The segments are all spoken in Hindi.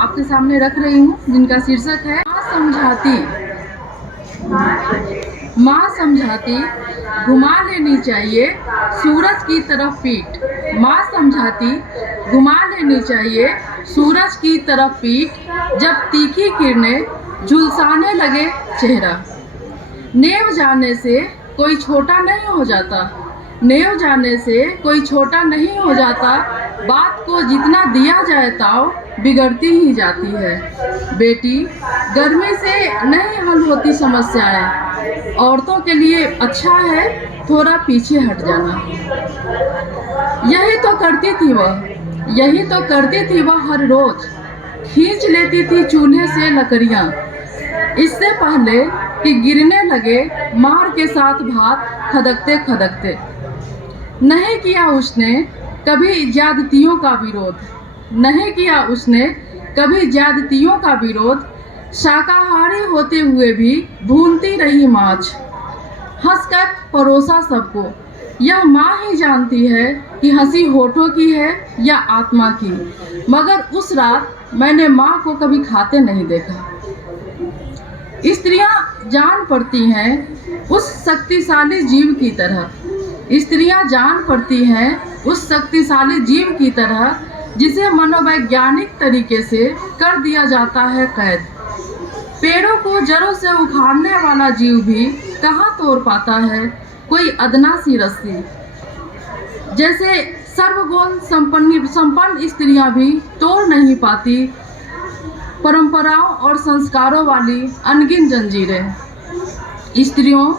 आपके सामने रख रही हूँ, जिनका शीर्षक है माँ समझाती। माँ समझाती घुमा लेनी चाहिए सूरज की तरफ पीठ। माँ समझाती घुमा लेनी चाहिए सूरज की तरफ पीठ, जब तीखी किरणें झुलसाने लगे चेहरा। नेव जाने से कोई छोटा नहीं हो जाता, नेव जाने से कोई छोटा नहीं हो जाता। बात को जितना दिया जाए ताव बिगड़ती ही जाती है। बेटी, गर्मी से नहीं हल होती समस्याएं, औरतों के लिए अच्छा है थोड़ा पीछे हट जाना। यही तो करती थी वह, यही तो करती थी वह हर रोज। खींच लेती थी चूल्हे से लकड़ियाँ, इससे पहले कि गिरने लगे मार के साथ भात खदकते खदकते। नहीं किया उसने कभी ज्यादतियों का विरोध, नहीं किया उसने कभी ज्यादतियों का विरोध। शाकाहारी होते हुए भी भूनती रही माछ, हंसकर परोसा सबको। यह माँ ही जानती है कि हंसी होठों की है या आत्मा की, मगर उस रात मैंने माँ को कभी खाते नहीं देखा। स्त्रियां जान पड़ती हैं उस शक्तिशाली जीव की तरह, स्त्रियां जान पड़ती हैं उस शक्तिशाली जीव की तरह, जिसे मनोवैज्ञानिक तरीके से कर दिया जाता है कैद। पेड़ों को जड़ों से उखाड़ने वाला जीव भी कहाँ तोड़ पाता है कोई अदना सी रस्सी। जैसे सर्वगुण संपन्न स्त्रियां भी तोड़ नहीं पाती परंपराओं और संस्कारों वाली अनगिन जंजीरें। स्त्रियों,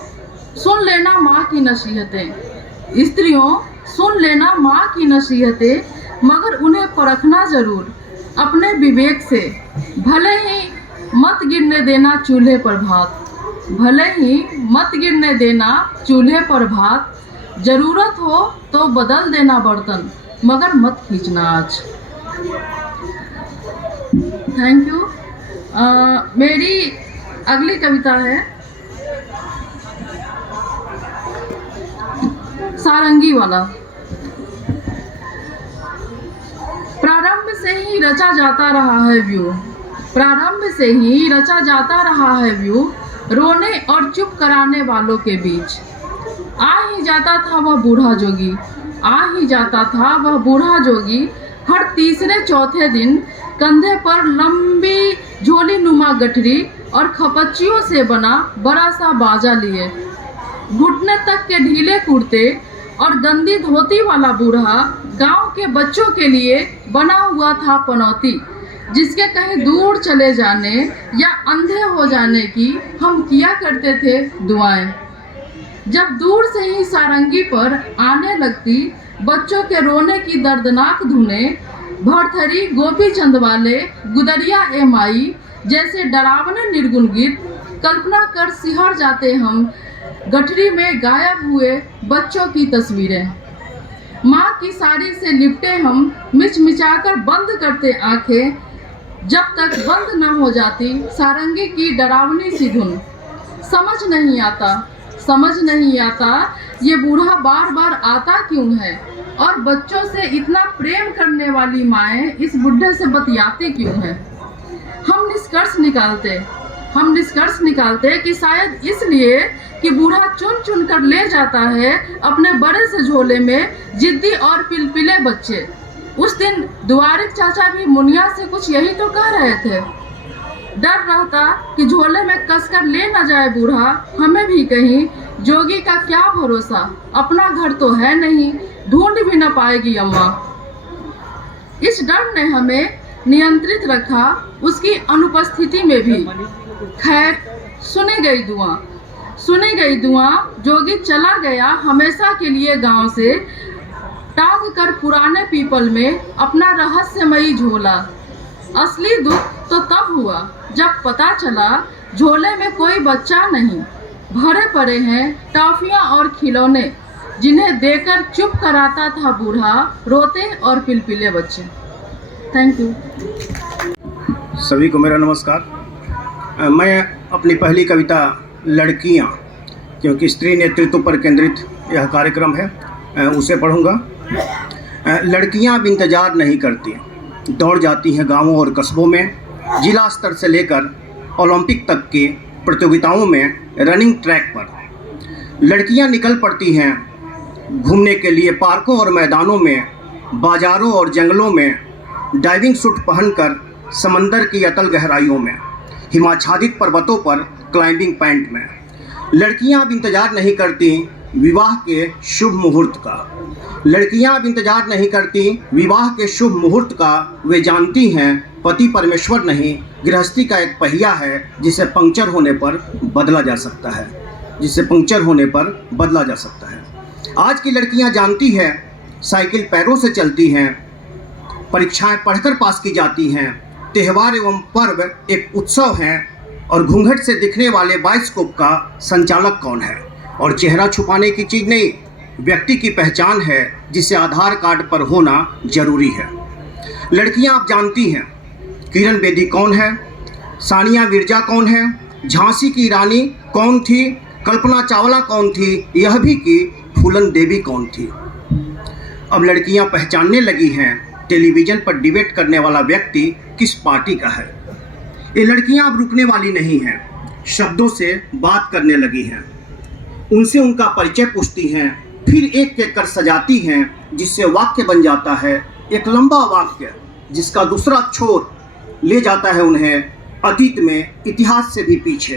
सुन लेना माँ की नसीहतें, स्त्रियों सुन लेना माँ की नसीहतें, मगर उन्हें परखना जरूर अपने विवेक से। भले ही मत गिरने देना चूल्हे पर भात, भले ही मत गिरने देना चूल्हे पर भात। जरूरत हो तो बदल देना बर्तन, मगर मत खींचना आज। Thank you. मेरी अगली कविता है सारंगी वाला। प्रारंभ से ही रचा जाता रहा है व्यू, प्रारंभ से ही रचा जाता रहा है व्यू, रोने और चुप कराने वालों के बीच। आ ही जाता था वह बूढ़ा जोगी, आ ही जाता था वह बूढ़ा जोगी। हर तीसरे चौथे दिन कंधे पर लंबी झोली नुमा गठरी और खपच्चियों से बना बड़ा सा बाजा लिए, घुटने तक के ढीले कुर्ते और गंदी धोती वाला बूढ़ा गांव के बच्चों के लिए बना हुआ था पनौती, जिसके कहीं दूर चले जाने या अंधे हो जाने की हम किया करते थे दुआएं। जब दूर से ही सारंगी पर आने लगती बच्चों के रोने की दर्दनाक धुनें, भरथरी गोपी चंद वाले गुदरिया ए माई जैसे डरावने निर्गुण गीत, कल्पना कर सिहर जाते हम गठरी में गायब हुए बच्चों की तस्वीरें। माँ की साड़ी से लिपटे हम मिचमिचाकर बंद करते आंखें, जब तक बंद न हो जाती सारंगी की डरावनी सी धुन। समझ नहीं आता, समझ नहीं आता ये बूढ़ा बार बार आता क्यों है, और बच्चों से इतना प्रेम करने वाली माएँ इस बुढ़े से बतियाती क्यों हैं। हम निष्कर्ष निकालते कि शायद इसलिए कि बूढ़ा चुन चुन कर ले जाता है अपने बड़े से झोले में जिद्दी और पिलपिले बच्चे। उस दिन द्वारिक चाचा भी मुनिया से कुछ यही तो कह रहे थे। डर रहता कि झोले में कसकर ले न जाए बूढ़ा हमें भी कहीं। जोगी का क्या भरोसा, अपना घर तो है नहीं, ढूंढ भी न पाएगी अम्मा। इस डर ने हमें नियंत्रित रखा उसकी अनुपस्थिति में भी। खैर, सुनी गई दुआ। जोगी चला गया हमेशा के लिए गांव से, टांग कर पुराने पीपल में अपना रहस्यमयी झोला। असली दुख तो तब हुआ जब पता चला झोले में कोई बच्चा नहीं, भरे पड़े हैं टॉफियां और खिलौने, जिन्हें देकर चुप कराता था बूढ़ा रोते और पिलपिले बच्चे। Thank you. सभी को मेरा नमस्कार। मैं अपनी पहली कविता लड़कियां, क्योंकि स्त्री नेतृत्व पर केंद्रित यह कार्यक्रम है, उसे पढ़ूंगा। लड़कियां अब इंतज़ार नहीं करती, दौड़ जाती हैं गांवों और कस्बों में, जिला स्तर से लेकर ओलंपिक तक के प्रतियोगिताओं में रनिंग ट्रैक पर। लड़कियां निकल पड़ती हैं घूमने के लिए पार्कों और मैदानों में, बाजारों और जंगलों में, डाइविंग सूट पहनकर समंदर की अतल गहराइयों में, हिमाच्छादित पर्वतों पर क्लाइंबिंग पैंट में। लड़कियां अब इंतज़ार नहीं करती विवाह के शुभ मुहूर्त का। लड़कियां अब इंतज़ार नहीं करती विवाह के शुभ मुहूर्त का। वे जानती हैं पति परमेश्वर नहीं, गृहस्थी का एक पहिया है जिसे पंक्चर होने पर बदला जा सकता है, जिसे पंक्चर होने पर बदला जा सकता है। आज की लड़कियां जानती हैं साइकिल पैरों से चलती हैं, परीक्षाएं पढ़कर पास की जाती हैं, त्यौहार एवं पर्व एक उत्सव हैं, और घूंघट से दिखने वाले बाइस्कोप का संचालक कौन है। और चेहरा छुपाने की चीज़ नहीं, व्यक्ति की पहचान है जिसे आधार कार्ड पर होना जरूरी है। लड़कियां आप जानती हैं किरण बेदी कौन है, सानिया मिर्जा कौन है, झांसी की रानी कौन थी, कल्पना चावला कौन थी, यह भी कि फूलन देवी कौन थी। अब लड़कियां पहचानने लगी हैं टेलीविज़न पर डिबेट करने वाला व्यक्ति किस पार्टी का है। ये लड़कियां अब रुकने वाली नहीं हैं, शब्दों से बात करने लगी हैं, उनसे उनका परिचय पूछती हैं, फिर एक एक कर सजाती हैं, जिससे वाक्य बन जाता है एक लंबा वाक्य, जिसका दूसरा छोर ले जाता है उन्हें अतीत में, इतिहास से भी पीछे।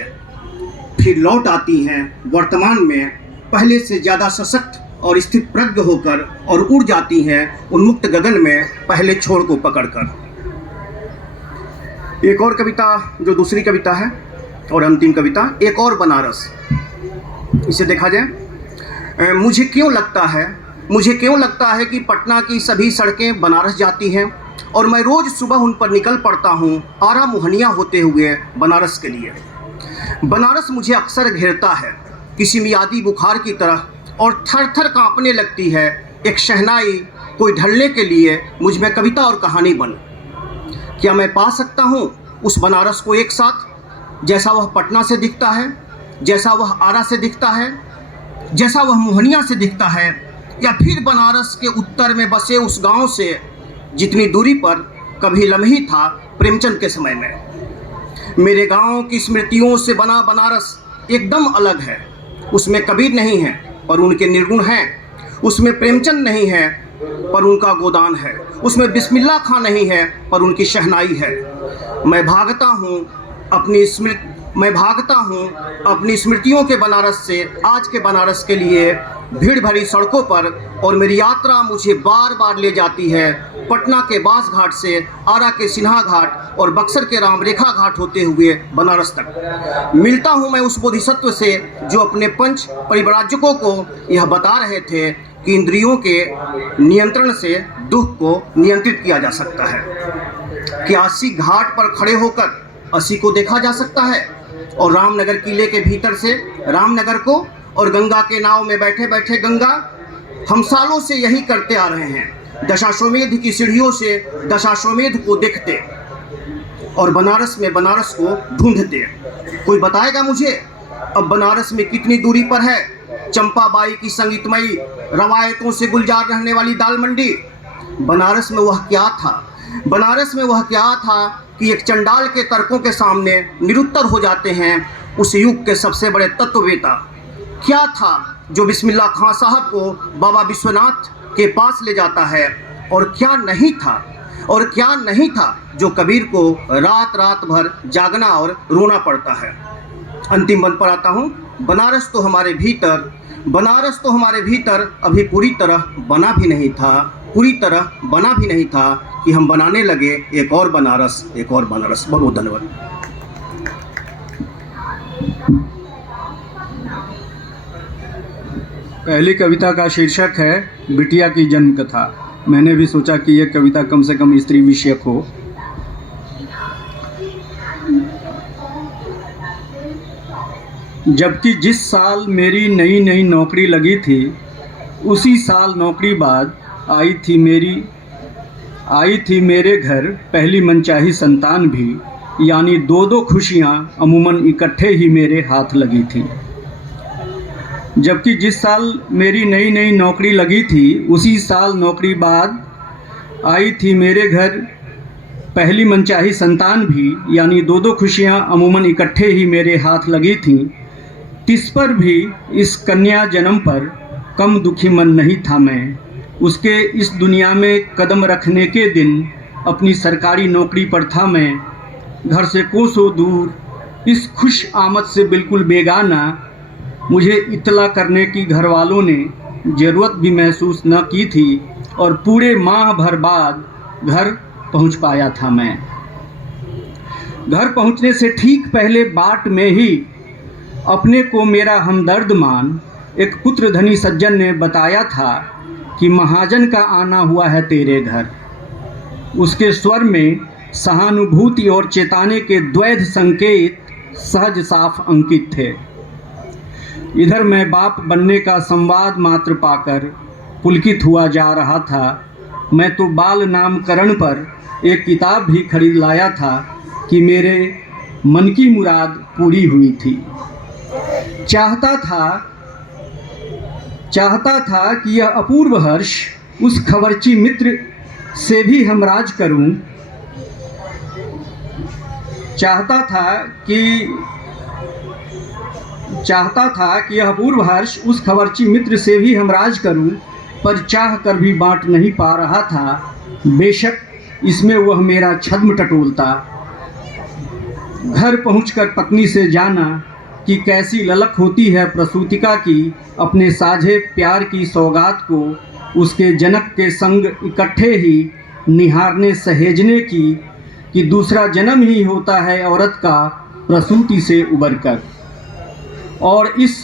फिर लौट आती हैं वर्तमान में पहले से ज़्यादा सशक्त और स्थिर प्रज्ञ होकर, और उड़ जाती हैं उन्मुक्त गगन में पहले छोर को पकड़कर। एक और कविता जो दूसरी कविता है और अंतिम कविता, एक और बनारस। इसे देखा जाए। मुझे क्यों लगता है कि पटना की सभी सड़कें बनारस जाती हैं, और मैं रोज़ सुबह उन पर निकल पड़ता हूँ आरा मुहनिया होते हुए बनारस के लिए। बनारस मुझे अक्सर घेरता है किसी मियादी बुखार की तरह, और थर थर काँपने लगती है एक शहनाई कोई ढलने के लिए मुझ में कविता और कहानी बन। क्या मैं पा सकता हूँ उस बनारस को एक साथ, जैसा वह पटना से दिखता है, जैसा वह आरा से दिखता है, जैसा वह मोहनिया से दिखता है, या फिर बनारस के उत्तर में बसे उस गांव से जितनी दूरी पर कभी लम्ही था प्रेमचंद के समय में। मेरे गांव की स्मृतियों से बना बनारस एकदम अलग है। उसमें कबीर नहीं है पर उनके निर्गुण हैं, उसमें प्रेमचंद नहीं है पर उनका गोदान है, उसमें बिस्मिल्लाह खां नहीं है पर उनकी शहनाई है। मैं भागता हूँ अपनी स्मृतियों के बनारस से आज के बनारस के लिए भीड़ भरी सड़कों पर, और मेरी यात्रा मुझे बार बार ले जाती है पटना के बांस घाट से आरा के सिन्हा घाट और बक्सर के राम रेखा घाट होते हुए बनारस तक। मिलता हूँ मैं उस बोधिसत्व से जो अपने पंच परिव्राजकों को यह बता रहे थे कि इंद्रियों के नियंत्रण से दुख को नियंत्रित किया जा सकता है, कि 80 घाट पर खड़े होकर 80 को देखा जा सकता है, और रामनगर किले के भीतर से रामनगर को, और गंगा के नाव में बैठे बैठे गंगा। हम सालों से यही करते आ रहे हैं, दशाश्वमेध की सीढ़ियों से दशाश्वमेध को देखते और बनारस में बनारस को ढूंढते। कोई बताएगा मुझे अब बनारस में कितनी दूरी पर है चंपाबाई की संगीतमयी रवायतों से गुलजार रहने वाली दाल मंडी? बनारस में वह क्या था कि एक चंडाल के तर्कों के सामने निरुत्तर हो जाते हैं उस युग के सबसे बड़े तत्ववेता? क्या था जो बिस्मिल्लाह खां साहब को बाबा विश्वनाथ के पास ले जाता है, और क्या नहीं था जो कबीर को रात रात भर जागना और रोना पड़ता है? अंतिम बंद पर आता हूँ। बनारस तो हमारे भीतर अभी पूरी तरह बना भी नहीं था कि हम बनाने लगे एक और बनारस। बहुत बहुत धन्यवाद। पहली कविता का शीर्षक है बिटिया की जन्म कथा। मैंने भी सोचा कि यह कविता कम से कम स्त्री विषयक हो। जबकि जिस साल मेरी नई नौकरी लगी थी, उसी साल नौकरी बाद आई थी मेरे घर पहली मनचाही संतान भी, यानी दो खुशियाँ अमूमन इकट्ठे ही मेरे हाथ लगी थी। जबकि जिस साल मेरी नई नौकरी लगी थी, उसी साल नौकरी बाद आई थी मेरे घर पहली मनचाही संतान भी यानी दो दो खुशियाँ अमूमन इकट्ठे ही मेरे हाथ लगी थीं। तिस पर भी इस कन्या जन्म पर कम दुखी मन नहीं था मैं। उसके इस दुनिया में कदम रखने के दिन अपनी सरकारी नौकरी पर था मैं। घर से कोसों दूर इस खुश आमद से बिल्कुल बेगाना मुझे इत्तला करने की घर वालों ने ज़रूरत भी महसूस न की थी और पूरे माह भर बाद घर पहुंच पाया था मैं। घर पहुंचने से ठीक पहले बाट में ही अपने को मेरा हमदर्द मान एक पुत्रधनी सज्जन ने बताया था कि महाजन का आना हुआ है तेरे घर। उसके स्वर में सहानुभूति और चेताने के द्वैध संकेत सहज साफ अंकित थे। इधर मैं बाप बनने का संवाद मात्र पाकर पुलकित हुआ जा रहा था। मैं तो बाल नामकरण पर एक किताब भी खरीद लाया था कि मेरे मन की मुराद पूरी हुई थी। चाहता था कि यह अपूर्व हर्ष उस खबरची मित्र से भी हमराज करूं। चाहता था कि यह अपूर्व हर्ष उस खबरची मित्र से भी हमराज करूं, पर चाह कर भी बांट नहीं पा रहा था। बेशक इसमें वह मेरा छद्म टटोलता। घर पहुंचकर पत्नी से जाना कि कैसी ललक होती है प्रसूतिका की अपने साझे प्यार की सौगात को उसके जनक के संग इकट्ठे ही निहारने सहेजने की, कि दूसरा जन्म ही होता है औरत का प्रसूति से उबरकर। और इस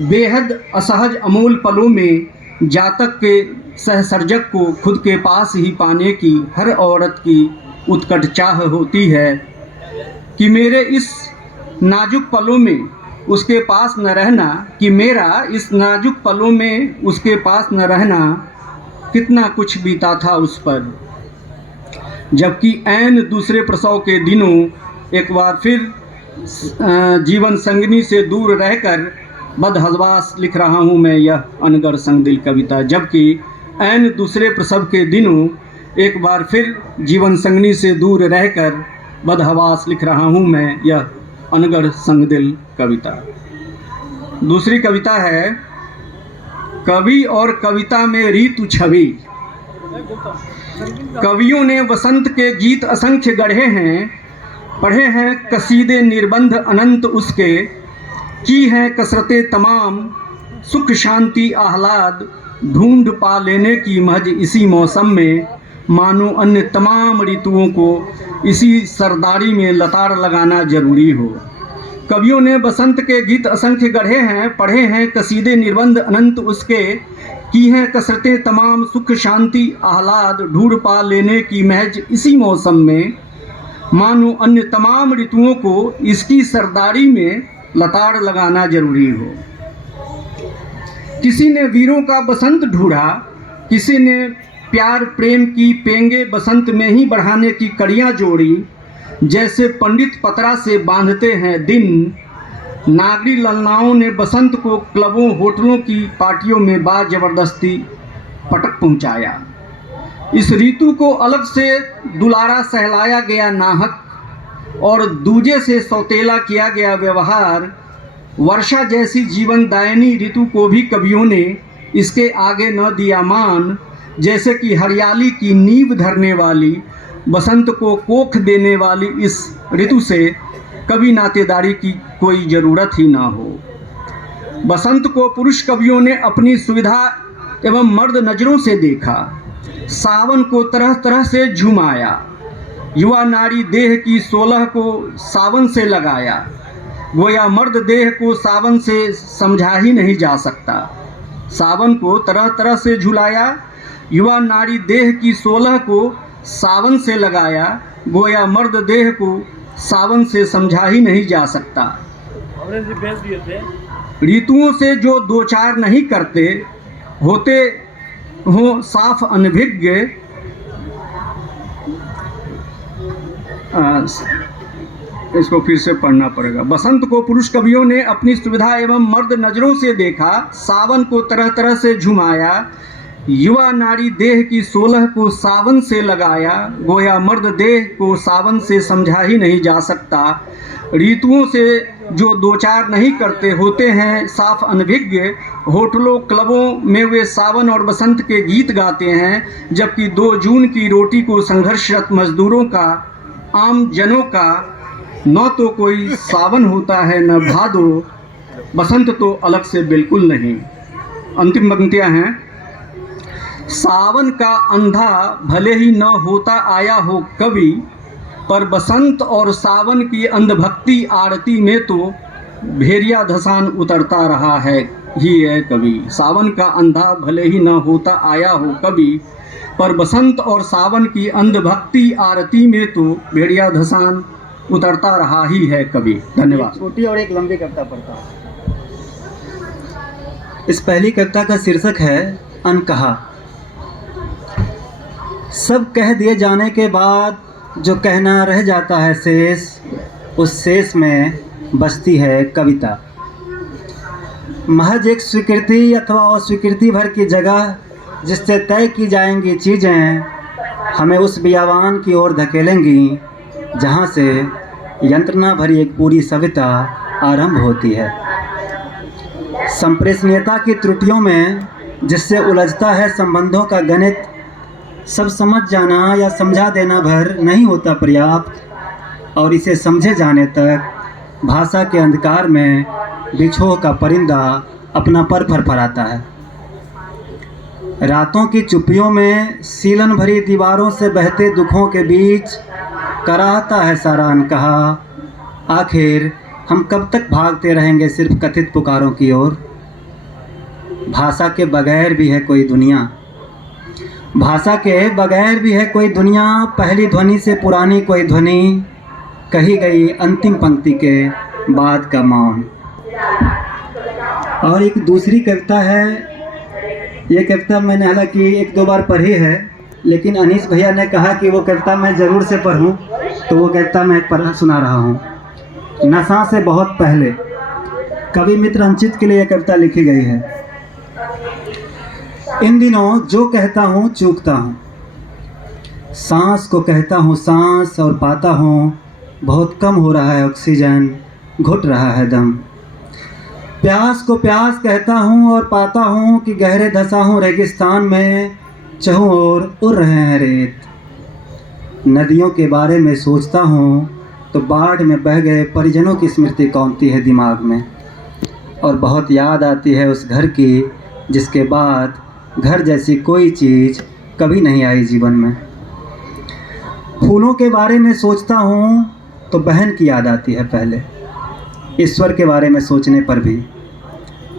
बेहद असहज अमोल पलों में जातक के सहसर्जक को खुद के पास ही पाने की हर औरत की उत्कट चाह होती है कि मेरे इस नाजुक पलों में उसके पास न रहना, कि मेरा इस नाजुक पलों में उसके पास न रहना कितना कुछ बीता था उस पर। जबकि ऐन दूसरे प्रसव के दिनों एक बार फिर जीवन संगनी से दूर रहकर बदहवास लिख रहा हूँ मैं यह अनगर संगदिल कविता। जबकि ऐन दूसरे प्रसव के दिनों एक बार फिर जीवन संगनी से दूर रहकर बदहवास लिख रहा हूँ मैं यह अनगर संगदिल कविता। दूसरी कविता है कवि और कविता में ऋतु छवि। कवियों ने वसंत के गीत असंख्य गढ़े हैं, पढ़े हैं कसीदे निर्बंध अनंत उसके, की हैं कसरतें तमाम सुख शांति आह्लाद ढूंढ पा लेने की महज इसी मौसम में, मानो अन्य तमाम ऋतुओं को इसी सरदारी में लताड़ लगाना जरूरी हो। कवियों ने बसंत के गीत असंख्य गढ़े हैं, पढ़े हैं कसीदे निर्बंध अनंत उसके, की हैं कसरतें तमाम सुख शांति आह्लाद ढूंढ पा लेने की महज इसी मौसम में, मानो अन्य तमाम ऋतुओं को इसकी सरदारी में लताड़ लगाना जरूरी हो। किसी ने वीरों का बसंत ढूंढा, किसी ने प्यार प्रेम की पेंगे बसंत में ही बढ़ाने की कड़ियाँ जोड़ी। जैसे पंडित पतरा से बांधते हैं दिन, नागरी ललनाओं ने बसंत को क्लबों होटलों की पार्टियों में बाज़बरदस्ती पटक पहुंचाया। इस ऋतु को अलग से दुलारा सहलाया गया नाहक, और दूजे से सौतेला किया गया व्यवहार। वर्षा जैसी जीवनदायिनी ऋतु को भी कवियों ने इसके आगे न दिया मान। जैसे कि हरियाली की नींव धरने वाली, बसंत को कोख देने वाली इस ऋतु से कवि नातेदारी की कोई ज़रूरत ही ना हो। बसंत को पुरुष कवियों ने अपनी सुविधा एवं मर्द नज़रों से देखा। सावन को तरह तरह से झुमाया। युवा नारी देह की 16 को सावन से लगाया। गोया मर्द देह को सावन से समझा ही नहीं जा सकता। सावन को तरह तरह से झुलाया, युवा नारी देह की 16 को सावन से लगाया। गोया मर्द देह को सावन से समझा ही नहीं जा सकता। ऋतुओं से जो दो चार नहीं करते, होते हों साफ अनभिज्ञ, इसको फिर से पढ़ना पड़ेगा। बसंत को पुरुष कवियों ने अपनी सुविधा एवं मर्द नज़रों से देखा। सावन को तरह तरह से झुमाया। युवा नारी देह की 16 को सावन से लगाया, गोया मर्द देह को सावन से समझा ही नहीं जा सकता। ऋतुओं से जो दो चार नहीं करते होते हैं साफ अनभिज्ञ। होटलों क्लबों में वे सावन और बसंत के गीत गाते हैं, जबकि 2 जून की रोटी को संघर्षरत मजदूरों का, आम जनों का न तो कोई सावन होता है न भादो, बसंत तो अलग से बिल्कुल नहीं। अंतिम पंक्तियां हैं। सावन का अंधा भले ही न होता आया हो कभी, पर बसंत और सावन की अंधभक्ति आरती में तो भेड़िया धसान उतरता रहा है ही है कभी। सावन का अंधा भले ही न होता आया हो कभी, पर बसंत और सावन की अंधभक्ति आरती में तो भेड़िया धसान उतरता रहा ही है कभी। धन्यवाद। छोटी और एक लंबी कविता पढ़ता हूँ। इस पहली कविता का शीर्षक है अनकहा। सब कह दिए जाने के बाद जो कहना रह जाता है शेष, उस शेष में बसती है कविता। महज एक स्वीकृति अथवा अस्वीकृति भर की जगह जिससे तय की जाएंगी चीज़ें हमें उस बियावान की ओर धकेलेंगी जहाँ से यंत्रणा भरी एक पूरी सविता आरंभ होती है। संप्रेषणीयता की त्रुटियों में जिससे उलझता है संबंधों का गणित, सब समझ जाना या समझा देना भर नहीं होता पर्याप्त, और इसे समझे जाने तक भाषा के अंधकार में बिछोह का परिंदा अपना पर फरफराता है। रातों की चुप्पियों में सीलन भरी दीवारों से बहते दुखों के बीच कराहता है सारा अनकहा। आखिर हम कब तक भागते रहेंगे सिर्फ कथित पुकारों की ओर। भाषा के बगैर भी है कोई दुनिया, भाषा के बगैर भी है कोई दुनिया। पहली ध्वनि से पुरानी कोई ध्वनि, कही गई अंतिम पंक्ति के बाद का मौन। और एक दूसरी कविता है, ये कविता मैंने हालांकि 1-2 बार पढ़ी है, लेकिन अनीस भैया ने कहा कि वो कविता मैं ज़रूर से पढ़ूं, तो वो कविता मैं पढ़ सुना रहा हूँ। नशा से बहुत पहले, कवि मित्र अंचित के लिए यह कविता लिखी गई है। इन दिनों जो कहता हूँ चूकता हूँ, सांस को कहता हूँ सांस और पाता हूँ बहुत कम हो रहा है ऑक्सीजन, घुट रहा है दम। प्यास को प्यास कहता हूँ और पाता हूँ कि गहरे धंसा हूँ रेगिस्तान में, चहुं ओर उड़ रहे हैं रेत। नदियों के बारे में सोचता हूँ तो बाढ़ में बह गए परिजनों की स्मृति कौंधती है दिमाग में, और बहुत याद आती है उस घर की जिसके बाद घर जैसी कोई चीज़ कभी नहीं आई जीवन में। फूलों के बारे में सोचता हूँ तो बहन की याद आती है पहले, ईश्वर के बारे में सोचने पर भी,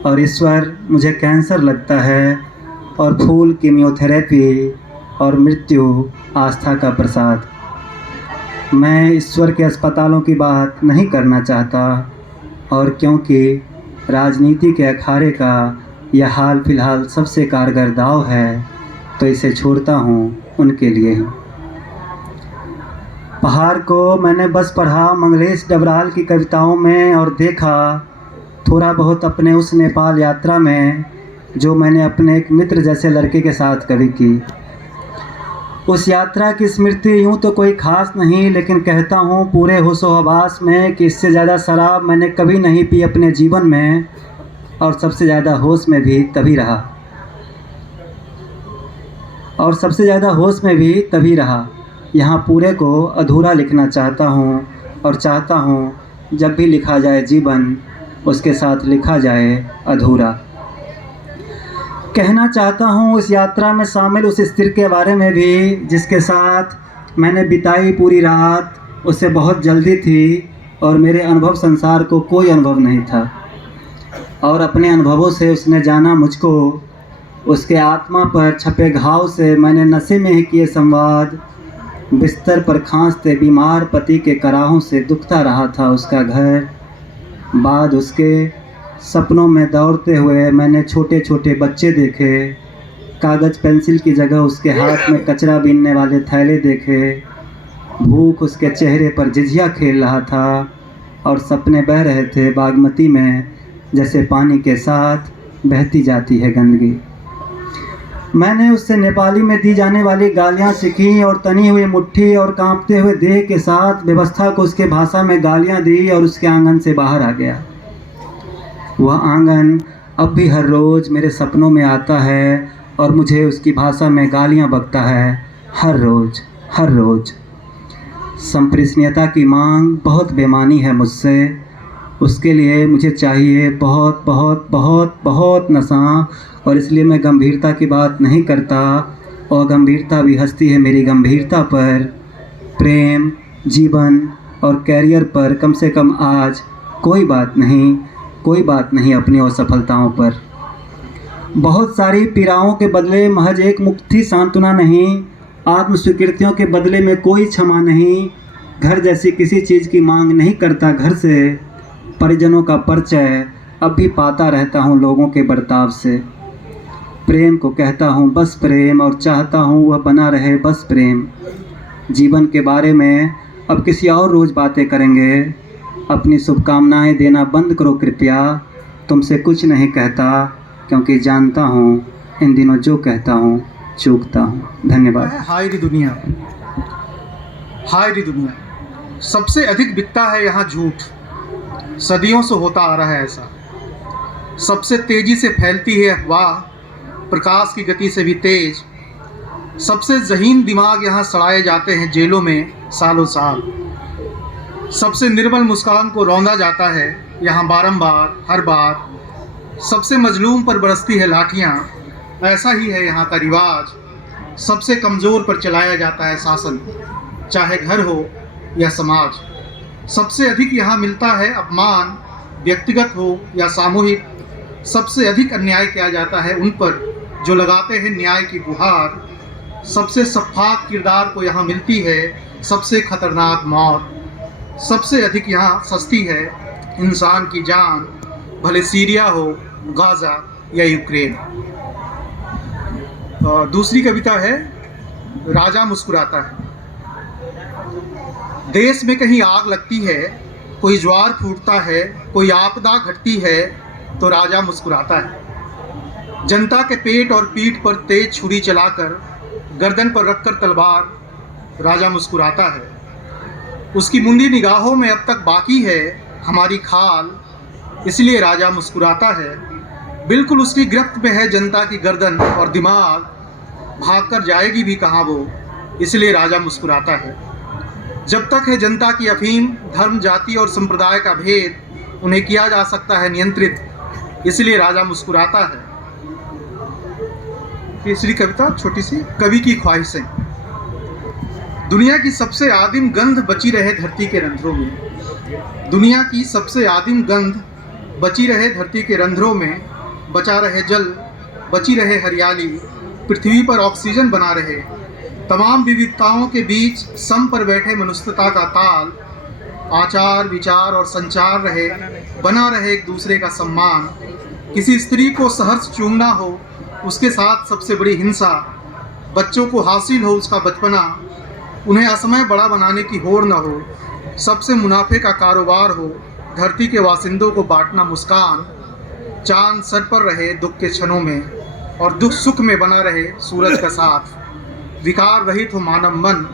और ईश्वर मुझे कैंसर लगता है और फूल कीमियोथेरेपी और मृत्यु आस्था का प्रसाद। मैं ईश्वर के अस्पतालों की बात नहीं करना चाहता, और क्योंकि राजनीति के अखाड़े का यह हाल फिलहाल सबसे कारगर दाव है, तो इसे छोड़ता हूँ उनके लिए ही। पहाड़ को मैंने बस पढ़ा मंगलेश डबराल की कविताओं में और देखा थोड़ा बहुत अपने उस नेपाल यात्रा में जो मैंने अपने एक मित्र जैसे लड़के के साथ कभी की। उस यात्रा की स्मृति यूँ तो कोई ख़ास नहीं, लेकिन कहता हूँ पूरे होशो-हवास में कि इससे ज़्यादा शराब मैंने कभी नहीं पी अपने जीवन में, और सबसे ज़्यादा होश में भी तभी रहा, और सबसे ज़्यादा होश में भी तभी रहा। यहाँ पूरे को अधूरा लिखना चाहता हूँ, और चाहता हूँ जब भी लिखा जाए जीवन उसके साथ लिखा जाए अधूरा। कहना चाहता हूँ उस यात्रा में शामिल उस स्त्री के बारे में भी जिसके साथ मैंने बिताई पूरी रात। उससे बहुत जल्दी थी और मेरे अनुभव संसार को कोई अनुभव नहीं था, और अपने अनुभवों से उसने जाना मुझको। उसके आत्मा पर छपे घाव से मैंने नशे में ही किए संवाद। बिस्तर पर खांसते बीमार पति के कराहों से दुखता रहा था उसका घर। बाद उसके सपनों में दौड़ते हुए मैंने छोटे छोटे बच्चे देखे। कागज़ पेंसिल की जगह उसके हाथ में कचरा बीनने वाले थैले देखे। भूख उसके चेहरे पर झिझिया खेल रहा था, और सपने बह रहे थे बागमती में जैसे पानी के साथ बहती जाती है गंदगी। मैंने उससे नेपाली में दी जाने वाली गालियाँ सीखी और तनी हुई मुट्ठी और कांपते हुए देह के साथ व्यवस्था को उसके भाषा में गालियाँ दी और उसके आंगन से बाहर आ गया। वह आंगन अब भी हर रोज़ मेरे सपनों में आता है और मुझे उसकी भाषा में गालियाँ बकता है, हर रोज़ हर रोज़। संप्रेषणीयता की मांग बहुत बेमानी है मुझसे। उसके लिए मुझे चाहिए बहुत बहुत बहुत बहुत नशा, और इसलिए मैं गंभीरता की बात नहीं करता और गंभीरता भी हंसती है मेरी गंभीरता पर। प्रेम, जीवन और कैरियर पर कम से कम आज कोई बात नहीं अपनी असफलताओं पर। बहुत सारी पीड़ाओं के बदले महज एक मुक्ति सांत्वना नहीं, आत्मस्वीकृतियों के बदले में कोई क्षमा नहीं। घर जैसी किसी चीज़ की मांग नहीं करता घर से। परिजनों का परिचय अब भी पाता रहता हूँ लोगों के बर्ताव से। प्रेम को कहता हूँ बस प्रेम, और चाहता हूँ वह बना रहे बस प्रेम। जीवन के बारे में अब किसी और रोज़ बातें करेंगे। अपनी शुभकामनाएं देना बंद करो कृपया। तुमसे कुछ नहीं कहता क्योंकि जानता हूँ इन दिनों जो कहता हूँ चूकता हूँ। धन्यवाद। हाय री दुनिया, हाय री दुनिया, सबसे अधिक बिकता है यहाँ झूठ। सदियों से होता आ रहा है ऐसा। सबसे तेज़ी से फैलती है अफवाह, प्रकाश की गति से भी तेज। सबसे ज़हीन दिमाग यहाँ सड़ाए जाते हैं जेलों में सालों साल। सबसे निर्मल मुस्कान को रौंदा जाता है यहाँ बारंबार हर बार। सबसे मजलूम पर बरसती है लाठियाँ, ऐसा ही है यहाँ का रिवाज। सबसे कमज़ोर पर चलाया जाता है शासन, चाहे घर हो या समाज। सबसे अधिक यहाँ मिलता है अपमान, व्यक्तिगत हो या सामूहिक। सबसे अधिक अन्याय किया जाता है उन पर जो लगाते हैं न्याय की गुहार। सबसे शफ़ाफ किरदार को यहाँ मिलती है सबसे खतरनाक मौत। सबसे अधिक यहाँ सस्ती है इंसान की जान, भले सीरिया हो, गाज़ा या यूक्रेन। दूसरी कविता है राजा मुस्कुराता है। देश में कहीं आग लगती है, कोई ज्वार फूटता है, कोई आपदा घटती है तो राजा मुस्कुराता है। जनता के पेट और पीठ पर तेज छुरी चलाकर, गर्दन पर रखकर तलवार, राजा मुस्कुराता है। उसकी मुंदी निगाहों में अब तक बाकी है हमारी खाल, इसलिए राजा मुस्कुराता है। बिल्कुल उसकी गिरफ्त में है जनता की गर्दन और दिमाग, भागकर जाएगी भी कहाँ वो, इसलिए राजा मुस्कुराता है। जब तक है जनता की अफीम, धर्म, जाति और संप्रदाय का भेद उन्हें किया जा सकता है नियंत्रित, इसलिए राजा मुस्कुराता है। तीसरी कविता छोटी सी, कवि की ख्वाहिशें। दुनिया की सबसे आदिम गंध बची रहे धरती के रंध्रों में। दुनिया की सबसे आदिम गंध बची रहे धरती के रंध्रों में। बचा रहे जल, बची रहे हरियाली, पृथ्वी पर ऑक्सीजन बना रहे। तमाम विविधताओं के बीच सम पर बैठे मनुष्यता का ताल। आचार, विचार और संचार रहे, बना रहे एक दूसरे का सम्मान। किसी स्त्री को सहर्ष चूमना हो, उसके साथ सबसे बड़ी हिंसा। बच्चों को हासिल हो उसका बचपना, उन्हें असमय बड़ा बनाने की होड़ न हो। सबसे मुनाफे का कारोबार हो, धरती के वासिंदों को बांटना मुस्कान। चांद सर पर रहे दुख के क्षणों में, और दुख सुख में बना रहे सूरज का साथ। विकार रहित हो मानव मन,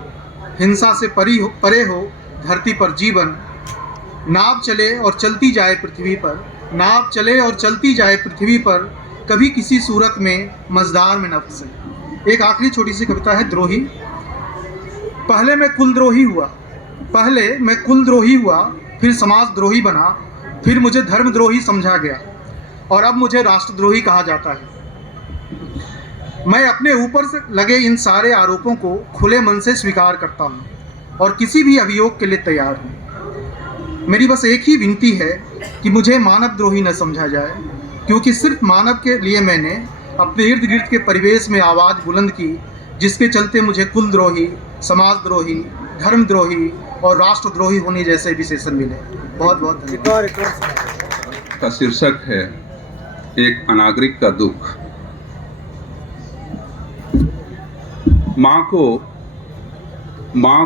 हिंसा से परे हो धरती पर जीवन। नाव चले और चलती जाए पृथ्वी पर, नाव चले और चलती जाए पृथ्वी पर, कभी किसी सूरत में मझधार में न फंसे। एक आखिरी छोटी सी कविता है द्रोही। पहले मैं कुलद्रोही हुआ, फिर समाजद्रोही बना, फिर मुझे धर्मद्रोही समझा गया, और अब मुझे राष्ट्रद्रोही कहा जाता है। मैं अपने ऊपर से लगे इन सारे आरोपों को खुले मन से स्वीकार करता हूँ और किसी भी अभियोग के लिए तैयार हूँ। मेरी बस एक ही विनती है कि मुझे मानवद्रोही न समझा जाए, क्योंकि सिर्फ मानव के लिए मैंने अपने इर्द गिर्द के परिवेश में आवाज़ बुलंद की, जिसके चलते मुझे कुलद्रोही, समाजद्रोही, धर्मद्रोही और राष्ट्रद्रोही होने जैसे विशेषण मिले। बहुत बहुत धन्यवाद। का शीर्षक है एक अनागरिक का दुख। माँ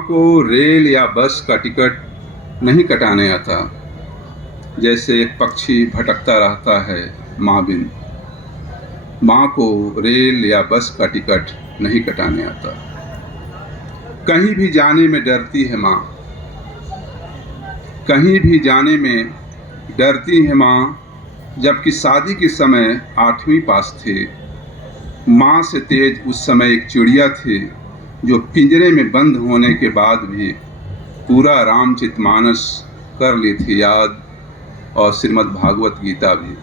को रेल या बस का टिकट नहीं कटाने आता, जैसे एक पक्षी भटकता रहता है माँ बिन। माँ को रेल या बस का टिकट नहीं कटाने आता। कहीं भी जाने में डरती है माँ, कहीं भी जाने में डरती है माँ। जबकि शादी के समय 8वीं पास थे, माँ से तेज उस समय एक चिड़िया थी जो पिंजरे में बंद होने के बाद भी पूरा रामचरितमानस कर ली थी याद, और श्रीमद् भागवत गीता भी।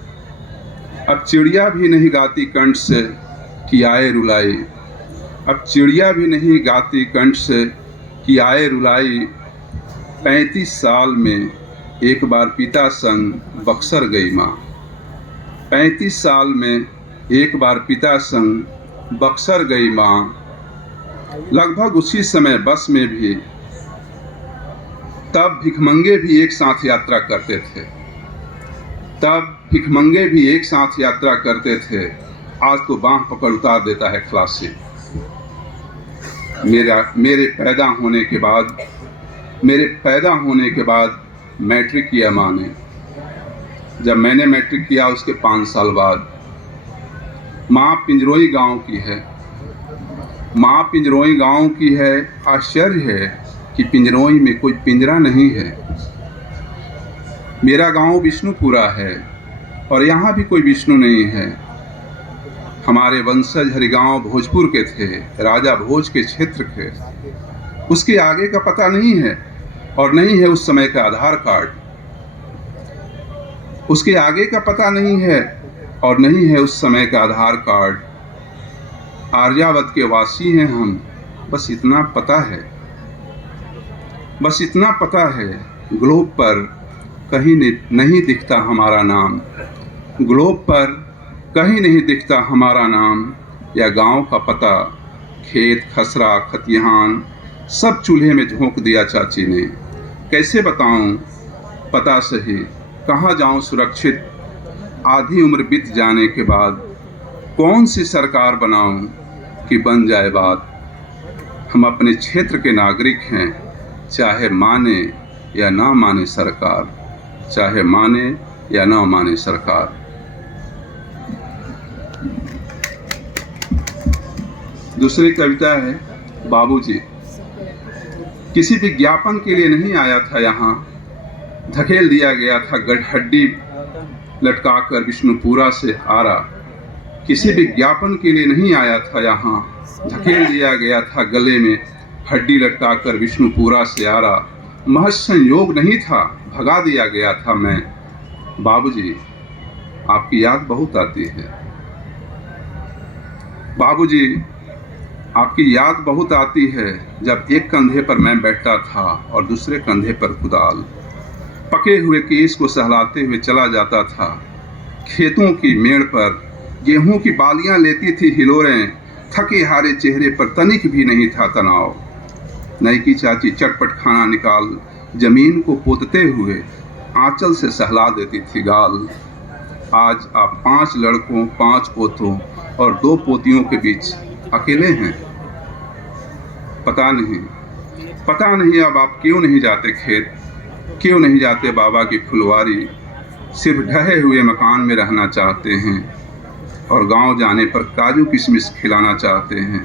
अब चिड़िया भी नहीं गाती कंठ से कि आए रुलाई, अब चिड़िया भी नहीं गाती कंठ से कि आए रुलाई। 35 साल में एक बार पिता संग बक्सर गई माँ, 35 साल में एक बार पिता संग बक्सर गई माँ। लगभग उसी समय बस में भी, तब भिखमंगे भी एक साथ यात्रा करते थे, तब भिखमंगे भी एक साथ यात्रा करते थे। आज तो बांह पकड़ उतार देता है खलासी। मेरे पैदा होने के बाद मैट्रिक किया माँ ने। जब मैंने मैट्रिक किया उसके 5 साल बाद। माँ पिंजरोई गांव की है, माँ पिंजरोई गांव की है। आश्चर्य है कि पिंजरोई में कोई पिंजरा नहीं है। मेरा गांव विष्णुपुरा है और यहाँ भी कोई विष्णु नहीं है। हमारे वंशज हरिगांव भोजपुर के थे, राजा भोज के क्षेत्र के। उसके आगे का पता नहीं है और नहीं है उस समय का आधार कार्ड। उसके आगे का पता नहीं है और नहीं है उस समय का आधार कार्ड। आर्यावत के वासी हैं हम, बस इतना पता है, बस इतना पता है। ग्लोब पर कहीं नहीं दिखता हमारा नाम, ग्लोब पर कहीं नहीं दिखता हमारा नाम। या गांव का पता, खेत खसरा खतिहान सब चूल्हे में झोंक दिया चाची ने। कैसे बताऊं पता सही, कहाँ जाऊं सुरक्षित। आधी उम्र बीत जाने के बाद कौन सी सरकार बनाऊं कि बन जाए बात। हम अपने क्षेत्र के नागरिक हैं, चाहे माने या ना माने सरकार, चाहे माने या ना माने सरकार। दूसरी कविता है बाबूजी। किसी विज्ञापन के लिए नहीं आया था यहाँ, धकेल दिया गया था गड्ढी लटकाकर विष्णुपुरा से आरा। किसी विज्ञापन के लिए नहीं आया था यहाँ, धकेल दिया गया था गले में हड्डी लटकाकर विष्णुपुरा से आरा। महज संयोग नहीं था, भगा दिया गया था मैं। बाबूजी आपकी याद बहुत आती है, बाबूजी आपकी याद बहुत आती है। जब एक कंधे पर मैं बैठता था और दूसरे कंधे पर कुदाल, पके हुए केस को सहलाते हुए चला जाता था। खेतों की मेड़ पर गेहूं की बालियां लेती थी हिलोरें, थके हारे चेहरे पर तनिक भी नहीं था तनाव। नई की चाची चटपट खाना निकाल जमीन को पोतते हुए आंचल से सहला देती थी गाल। आज आप 5 लड़कों 5 पोतों और 2 पोतियों के बीच अकेले हैं। पता नहीं अब आप क्यों नहीं जाते खेत, क्यों नहीं जाते बाबा की फुलवारी। सिर्फ ढहे हुए मकान में रहना चाहते हैं और गांव जाने पर काजू किशमिश खिलाना चाहते हैं।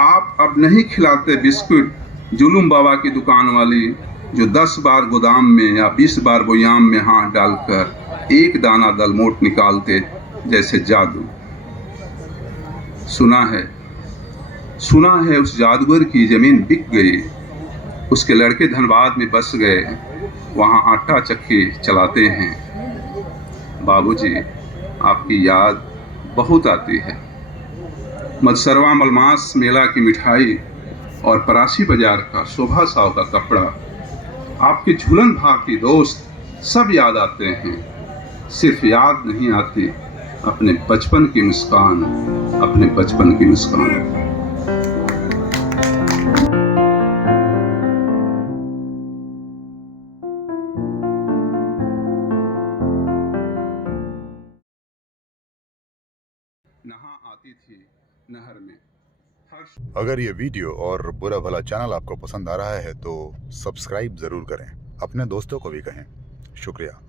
आप अब नहीं खिलाते बिस्कुट जुलूम बाबा की दुकान वाली, जो 10 बार गोदाम में या 20 बार बोयाम में हाथ डालकर एक दाना दलमोट निकालते जैसे जादू। सुना है उस जादूगर की जमीन बिक गई, उसके लड़के धनबाद में बस गए, वहाँ आटा चक्की चलाते हैं। बाबूजी आपकी याद बहुत आती है। मदसरवा मलमास मेला की मिठाई और परासी बाजार का शोभा साव का कपड़ा, आपके झूलन भारती दोस्त सब याद आते हैं। सिर्फ याद नहीं आती अपने बचपन की मुस्कान, अपने बचपन की मुस्कान। नहा आती थी नहर में। अगर ये वीडियो और बुरा भला चैनल आपको पसंद आ रहा है तो सब्सक्राइब ज़रूर करें, अपने दोस्तों को भी कहें। शुक्रिया।